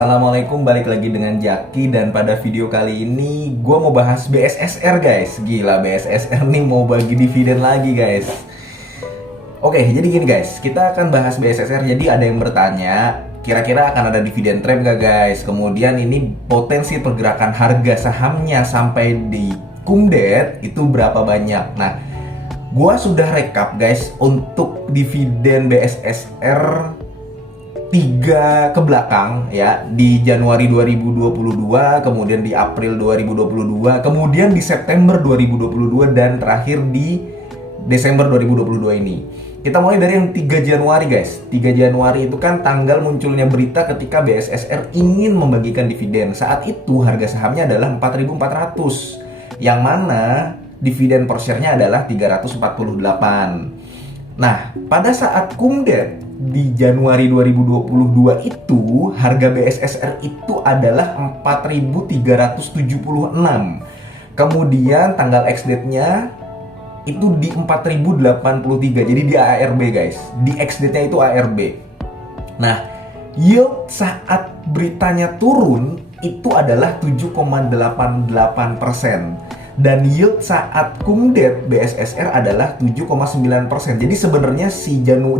Assalamualaikum, balik lagi dengan Jaki. Dan pada video kali ini gue mau bahas BSSR guys. Gila, BSSR nih mau bagi dividen lagi guys. Oke, jadi gini guys, kita akan bahas BSSR. Jadi ada yang bertanya, kira-kira akan ada dividen trap gak guys? Kemudian ini potensi pergerakan harga sahamnya sampai di Kumdet itu berapa banyak? Nah, gue sudah rekap guys untuk dividen BSSR 3 ke belakang ya, di Januari 2022, kemudian di April 2022, kemudian di September 2022, dan terakhir di Desember 2022 ini. Kita mulai dari yang 3 Januari guys. 3 Januari itu kan tanggal munculnya berita ketika BSSR ingin membagikan dividen. Saat itu harga sahamnya adalah 4.400, yang mana dividen per share-nya adalah 348. Nah, pada saat Kumdet di Januari 2022 itu harga BSSR itu adalah 4.376. Kemudian tanggal ex-date-nya itu di 4.083. Jadi di ARB guys. Di ex-date-nya itu ARB. Nah, yield saat beritanya turun itu adalah 7,88%. Dan yield saat Kumdet BSSR adalah 7,9%. Jadi sebenarnya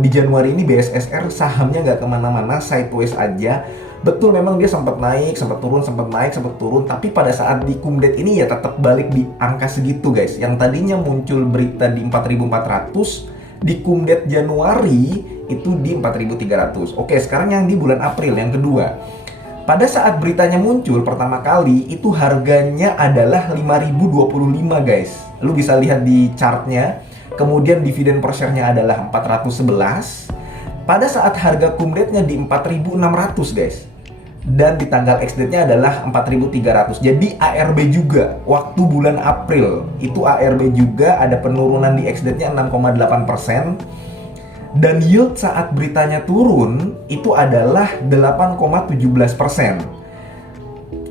di Januari ini BSSR sahamnya nggak kemana-mana, sideways aja. Betul, memang dia sempat naik, sempat turun, sempat naik, sempat turun. Tapi pada saat di Kumdet ini ya tetap balik di angka segitu guys. Yang tadinya muncul berita di 4.400, di Kumdet Januari itu di 4.300. Oke, sekarang yang di bulan April, yang kedua. Pada saat beritanya muncul pertama kali itu harganya adalah 5.025 guys. Lu bisa lihat di chartnya. Kemudian dividen per share-nya adalah 411. Pada saat harga Kumdetnya di 4.600 guys. Dan di tanggal ex-date-nya adalah 4.300. Jadi ARB juga waktu bulan April itu ARB juga ada penurunan di ex-date-nya 6,8%. Dan yield saat beritanya turun itu adalah 8,17%.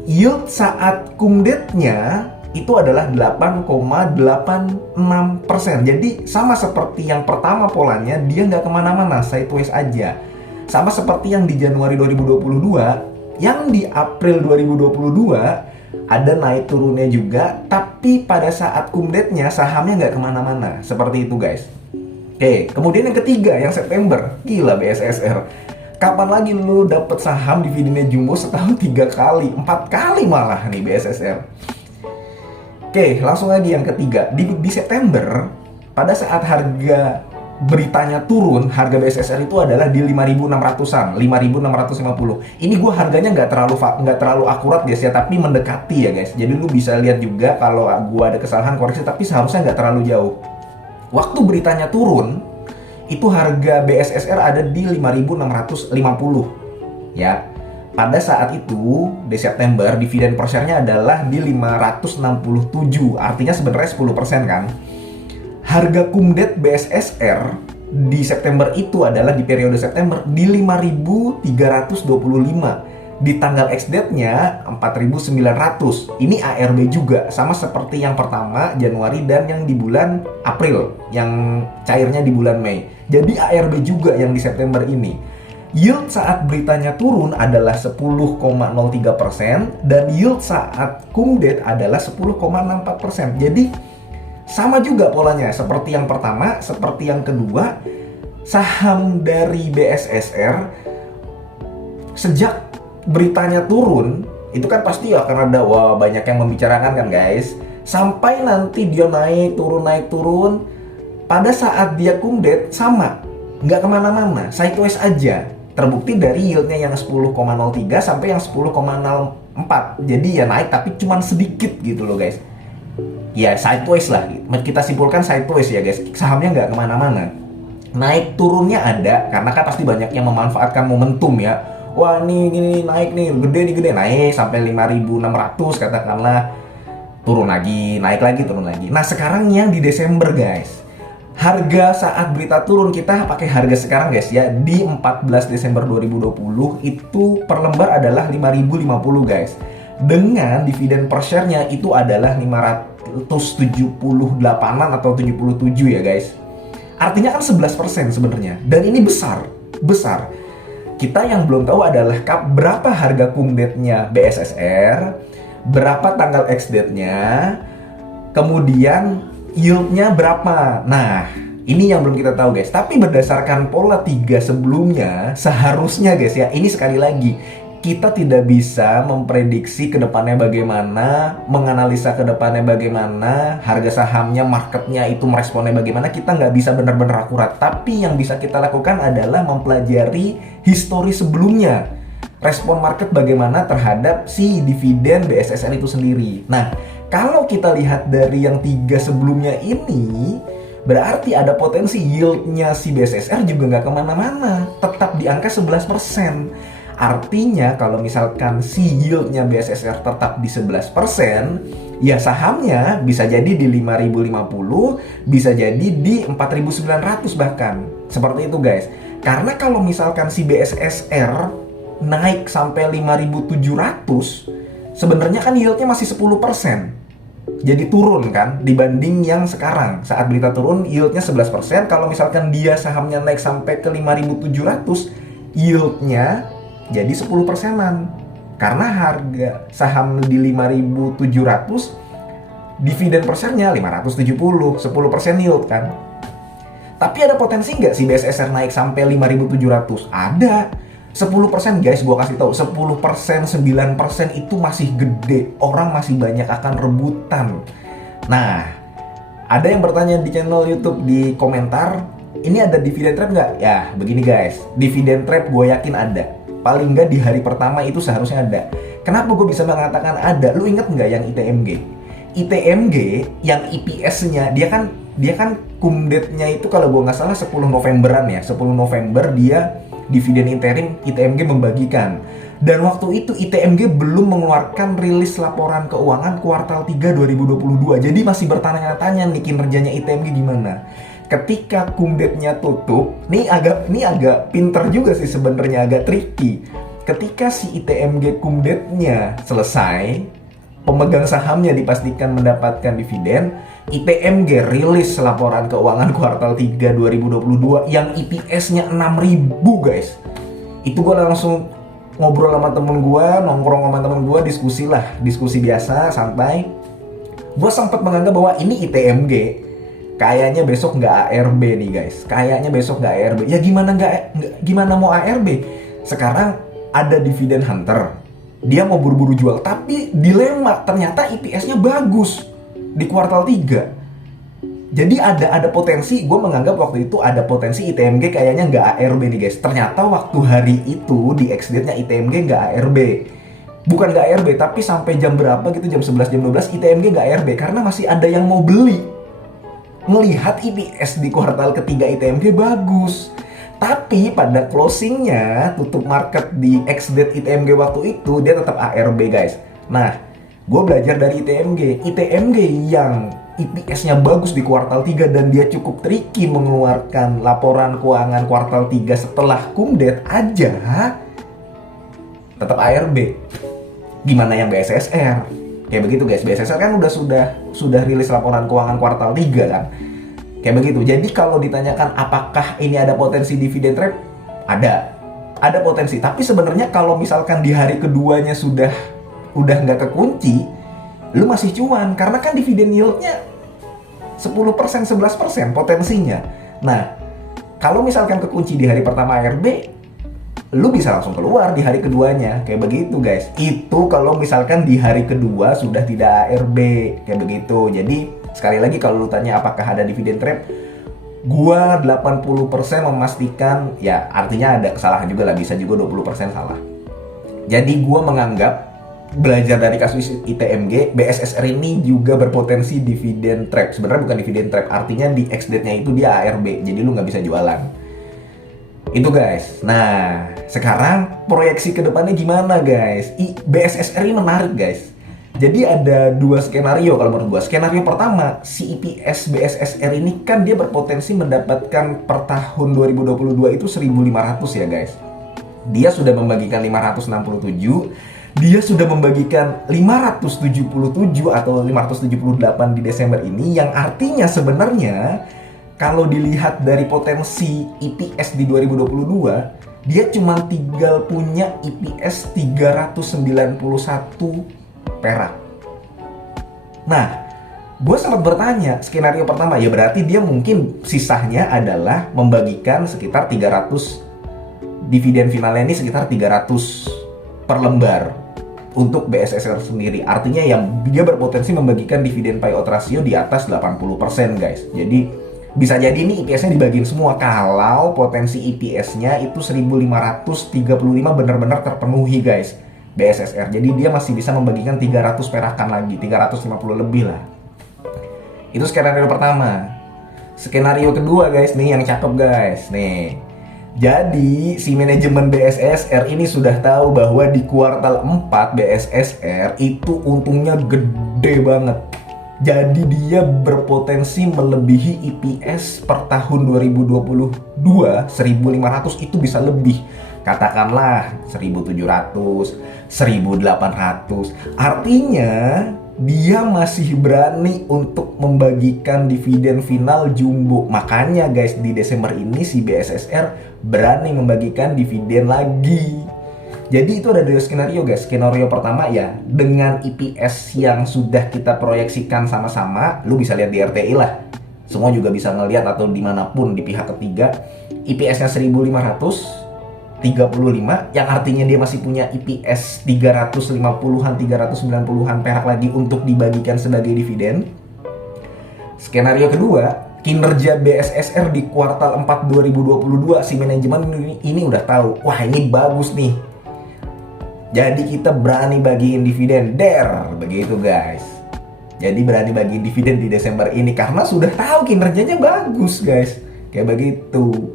Yield saat Kumdetnya itu adalah 8,86%. Jadi sama seperti yang pertama polanya, dia nggak kemana-mana, sideways aja. Sama seperti yang di Januari 2022, yang di April 2022 ada naik turunnya juga. Tapi pada saat Kumdetnya sahamnya nggak kemana-mana. Seperti itu guys. Oke, kemudian yang ketiga, yang September. Gila BSSR. Kapan lagi lu dapet saham dividennya jumbo setahun 3 kali, 4 kali malah nih BSSR. Oke, langsung lagi yang ketiga. Di September, pada saat harga beritanya turun, harga BSSR itu adalah di 5.600-an, 5.650. Ini gue harganya nggak terlalu akurat guys ya, tapi mendekati ya guys. Jadi lu bisa lihat juga kalau gue ada kesalahan koreksi, tapi seharusnya nggak terlalu jauh. Waktu beritanya turun, itu harga BSSR ada di 5.650 ya. Pada saat itu, di September, dividen per share-nya adalah di 567. Artinya sebenarnya 10% kan. Harga Kumdet BSSR di September itu adalah di periode September di 5.325. Di tanggal ex-date-nya 4.900. Ini ARB juga, sama seperti yang pertama Januari dan yang di bulan April, yang cairnya di bulan Mei. Jadi ARB juga yang di September ini. Yield saat beritanya turun adalah 10,03% dan yield saat Kumdet adalah 10,64%. Jadi sama juga polanya seperti yang pertama, seperti yang kedua. Saham dari BSSR sejak beritanya turun itu kan pasti akan ada banyak yang membicarakan kan guys, sampai nanti dia naik turun. Pada saat dia Kumdet sama, nggak kemana-mana, sideways aja. Terbukti dari yieldnya yang 10,03 sampai yang 10,04. Jadi ya naik tapi cuman sedikit gitu loh guys. Ya sideways lah, kita simpulkan sideways ya guys. Sahamnya nggak kemana-mana. Naik turunnya ada karena kan pasti banyak yang memanfaatkan momentum ya. Wah nih gini naik nih, gede naik sampai 5.600 katakanlah, turun lagi, naik lagi, turun lagi. Nah sekarang yang di Desember guys, harga saat berita turun, kita pakai harga sekarang guys ya, di 14 Desember 2020 itu per lembar adalah 5.050 guys. Dengan dividen per share-nya itu adalah 578an atau 77 ya guys. Artinya kan 11% sebenarnya, dan ini besar. Kita yang belum tahu adalah berapa harga cum date-nya BSSR, berapa tanggal ex-date-nya, kemudian yield-nya berapa. Nah, ini yang belum kita tahu guys. Tapi berdasarkan pola 3 sebelumnya, seharusnya guys ya, ini sekali lagi, kita tidak bisa memprediksi ke depannya bagaimana, menganalisa ke depannya bagaimana, harga sahamnya, marketnya itu meresponnya bagaimana, kita nggak bisa benar-benar akurat. Tapi yang bisa kita lakukan adalah mempelajari histori sebelumnya. Respon market bagaimana terhadap si dividen BSSR itu sendiri. Nah, kalau kita lihat dari yang 3 sebelumnya ini, berarti ada potensi yieldnya si BSSR juga nggak kemana-mana, tetap di angka 11%. Artinya kalau misalkan si yieldnya BSSR tetap di 11%, ya sahamnya bisa jadi di 5.050, bisa jadi di 4.900 bahkan. Seperti itu guys. Karena kalau misalkan si BSSR naik sampai 5.700, sebenarnya kan yieldnya masih 10%. Jadi turun kan dibanding yang sekarang. Saat berita turun yieldnya 11%. Kalau misalkan dia sahamnya naik sampai ke 5.700, yieldnya jadi 10%-an. Karena harga saham di 5.700, dividen persennya 570, 10% yield kan. Tapi ada potensi nggak si BSSR naik sampai 5.700? Ada. 10% guys, gue kasih tahu, 10%, 9% itu masih gede. Orang masih banyak akan rebutan. Nah, ada yang bertanya di channel YouTube di komentar, ini ada dividen trap nggak? Ya, begini guys, dividen trap gue yakin ada. Paling nggak di hari pertama itu seharusnya ada. Kenapa gue bisa mengatakan ada? Lu inget nggak yang ITMG? ITMG yang EPS-nya dia kan cum date-nya itu kalau gue nggak salah 10 Novemberan ya. 10 November dia dividen interim ITMG membagikan. Dan waktu itu ITMG belum mengeluarkan rilis laporan keuangan kuartal 3 2022. Jadi masih bertanya-tanya nih kinerjanya ITMG gimana. Ketika cum date-nya tutup, ini agak pinter juga sih sebenarnya, agak tricky. Ketika si ITMG cum date-nya selesai, pemegang sahamnya dipastikan mendapatkan dividen, ITMG rilis laporan keuangan kuartal 3 2022 yang EPS-nya 6.000 guys. Itu gue langsung ngobrol sama temen gue, nongkrong sama temen gue, diskusi biasa, santai. Gue sempat menganggap bahwa ini ITMG kayaknya besok nggak ARB nih guys. Kayaknya besok nggak ARB. Ya gimana mau ARB? Sekarang ada dividen hunter. Dia mau buru-buru jual. Tapi dilema, ternyata EPS-nya bagus di kuartal 3. Jadi ada potensi, gue menganggap waktu itu ada potensi ITMG kayaknya nggak ARB nih guys. Ternyata waktu hari itu di ex-date-nya ITMG nggak ARB. Bukan nggak ARB, tapi sampai jam berapa gitu, jam 11, jam 12 ITMG nggak ARB. Karena masih ada yang mau beli. Melihat EPS di kuartal ketiga ITMG bagus. Tapi pada closingnya, tutup market di ex-date ITMG waktu itu, dia tetap ARB guys. Nah, gue belajar dari ITMG. ITMG yang EPS-nya bagus di kuartal 3 dan dia cukup tricky mengeluarkan laporan keuangan kuartal 3 setelah cum date aja, tetap ARB. Gimana yang BSSR? Kayak begitu guys, BSSR kan sudah rilis laporan keuangan kuartal 3 kan. Kayak begitu. Jadi kalau ditanyakan apakah ini ada potensi dividen trap? Ada potensi. Tapi sebenarnya kalau misalkan di hari keduanya udah nggak kekunci, lu masih cuan karena kan dividen yieldnya 10%, 11% potensinya. Nah, kalau misalkan kekunci di hari pertama ARB, lu bisa langsung keluar di hari keduanya. Kayak begitu guys. Itu kalau misalkan di hari kedua sudah tidak ARB. Kayak begitu. Jadi sekali lagi kalau lu tanya apakah ada dividen trap, gua 80% memastikan, ya artinya ada kesalahan juga lah, bisa juga 20% salah. Jadi gua menganggap, belajar dari kasus ITMG, BSSR ini juga berpotensi dividen trap. Sebenarnya bukan dividen trap, artinya di ex-date-nya itu dia ARB. Jadi lu nggak bisa jualan. Itu guys. Nah, sekarang proyeksi ke depannya gimana guys? BSSR ini menarik guys. Jadi ada dua skenario kalau menurut gua. Skenario pertama, si EPS BSSR ini kan dia berpotensi mendapatkan per tahun 2022 itu 1.500 ya guys. Dia sudah membagikan 567, dia sudah membagikan 577 atau 578 di Desember ini, yang artinya sebenarnya kalau dilihat dari potensi EPS di 2022, dia cuma tinggal punya EPS 391 perak. Nah, gue sempat bertanya, skenario pertama, ya berarti dia mungkin sisanya adalah membagikan sekitar 300, dividen finalnya ini sekitar 300 per lembar untuk BSSR sendiri. Artinya yang dia berpotensi membagikan dividen payout ratio di atas 80% guys. Jadi bisa jadi ini EPS-nya dibagiin semua kalau potensi EPS-nya itu 1535 benar-benar terpenuhi guys BSSR. Jadi dia masih bisa membagikan 300 perakan lagi, 350 lebih lah. Itu skenario pertama. Skenario kedua guys, nih yang cakep guys. Nih. Jadi si manajemen BSSR ini sudah tahu bahwa di kuartal 4 BSSR itu untungnya gede banget. Jadi dia berpotensi melebihi EPS per tahun 2022 1.500 itu bisa lebih. Katakanlah 1.700, 1.800. Artinya dia masih berani untuk membagikan dividen final jumbo. Makanya guys, di Desember ini si BSSR berani membagikan dividen lagi. Jadi itu ada dua skenario guys. Skenario pertama ya, dengan EPS yang sudah kita proyeksikan sama-sama, lu bisa lihat di RTI lah. Semua juga bisa ngelihat atau dimanapun di pihak ketiga. EPS-nya 1.535, yang artinya dia masih punya EPS 350-an, 390-an perak lagi untuk dibagikan sebagai dividen. Skenario kedua, kinerja BSSR di kuartal 4 2022, si manajemen ini udah tahu, wah ini bagus nih. Jadi kita berani bagiin dividen, begitu guys. Jadi berani bagiin dividen di Desember ini karena sudah tahu kinerjanya bagus guys. Kayak begitu.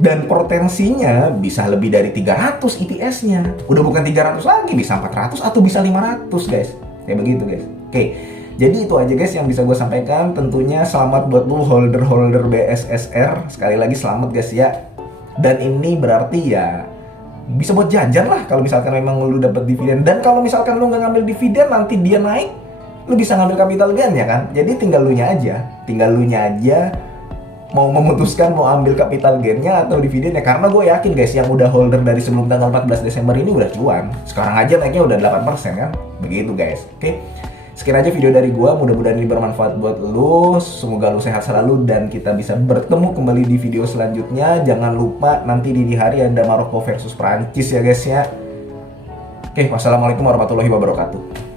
Dan potensinya bisa lebih dari 300 EPS-nya. Udah bukan 300 lagi, bisa 400 atau bisa 500 guys. Kayak begitu guys. Oke. Jadi itu aja guys yang bisa gue sampaikan. Tentunya selamat buat lu holder-holder BSSR. Sekali lagi selamat guys ya. Dan ini berarti ya bisa buat jajan lah kalau misalkan memang lu dapat dividen. Dan kalau misalkan lu nggak ngambil dividen, nanti dia naik, lu bisa ngambil capital gain ya kan. Jadi tinggal lu nya aja mau memutuskan mau ambil capital gain-nya atau dividennya. Karena gue yakin guys, yang udah holder dari sebelum tanggal 14 Desember ini udah cuan. Sekarang aja naiknya udah 8% kan. Begitu guys. Oke. Sekian aja video dari gue, mudah-mudahan ini bermanfaat buat lu. Semoga lu sehat selalu dan kita bisa bertemu kembali di video selanjutnya. Jangan lupa nanti di hari ada Maroko versus Prancis ya guys ya. Oke, wassalamualaikum warahmatullahi wabarakatuh.